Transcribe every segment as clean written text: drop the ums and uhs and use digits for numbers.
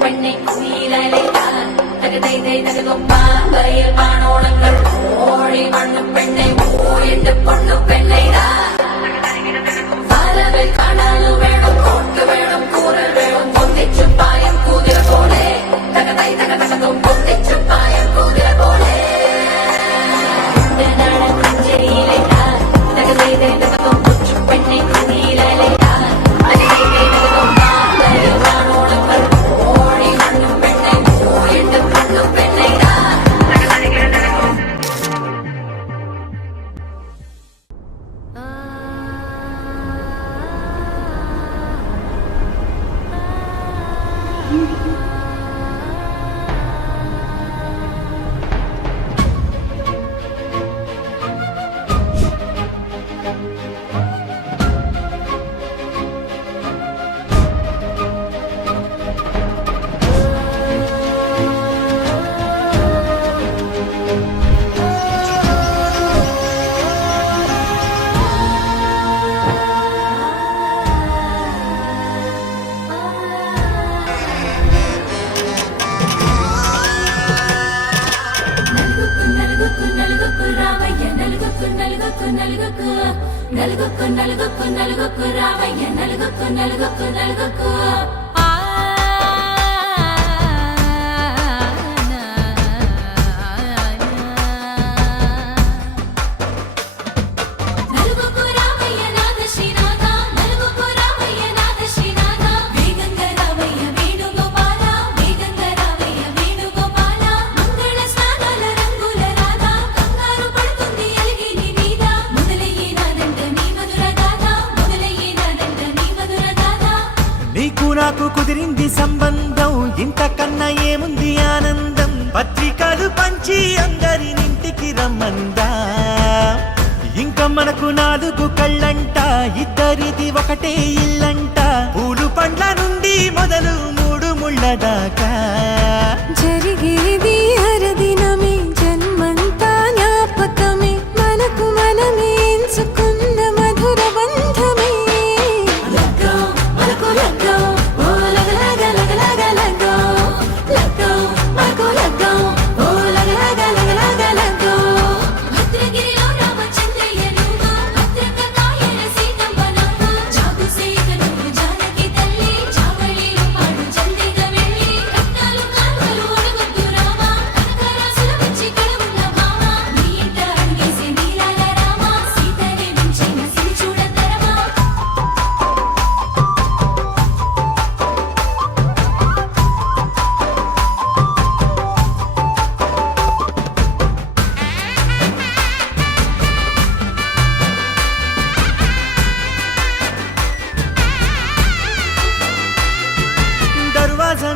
പെണ്ണെ കുയിലലയാൻ തകതൈതൈ തകതൊപ്പാൻ വയൽ മാണോളങ്ങൾ ഓടി മണ്ണു പെണ്ണെ പോയിട്ട് പൊണ്ണു പെണ്ണൈതാ വലവിൽ കടലു വേണം കോട്ട് വേണം കൂറൽ വേണം പൊന്നിച്ചു പായം കുതിര പോലെ തകതൈ തകതകതും പൊന്നിച്ചു പായം കുതിര പോലെ കുഞ്ചരിയിലെത്താൻ തകതൈതൈ തകതും കൊച്ചു പെണ്ണെ കുയിലലയാൻ నలుగుకు నలుగుకు నలుగుకు రావయ్య నలుగుకు నలుగుకు నలుగుకు నాకు కుదిరింది సంబంధం ఇంతకన్నా ఏముంది ఆనందం పత్రికలు పంచి అందరినింటికి రమ్మందా ఇంకా మనకు 4 కళ్ళంట ఇద్దరిది ఒకటే ఇల్లంట పూలు పండ్ల నుండి మొదలు 3 ముళ్ళ దాకా జరిగేది హరదినమే జన్మంతా జ్ఞాపకమే మనకు మనమే ఎంచుకున్న మధుర బంధమే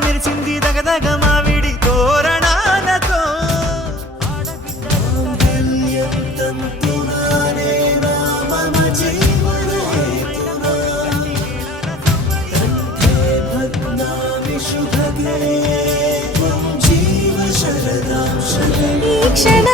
మెరిచింది దగదగ మావిడి తోరణాలతో ఈ క్షణ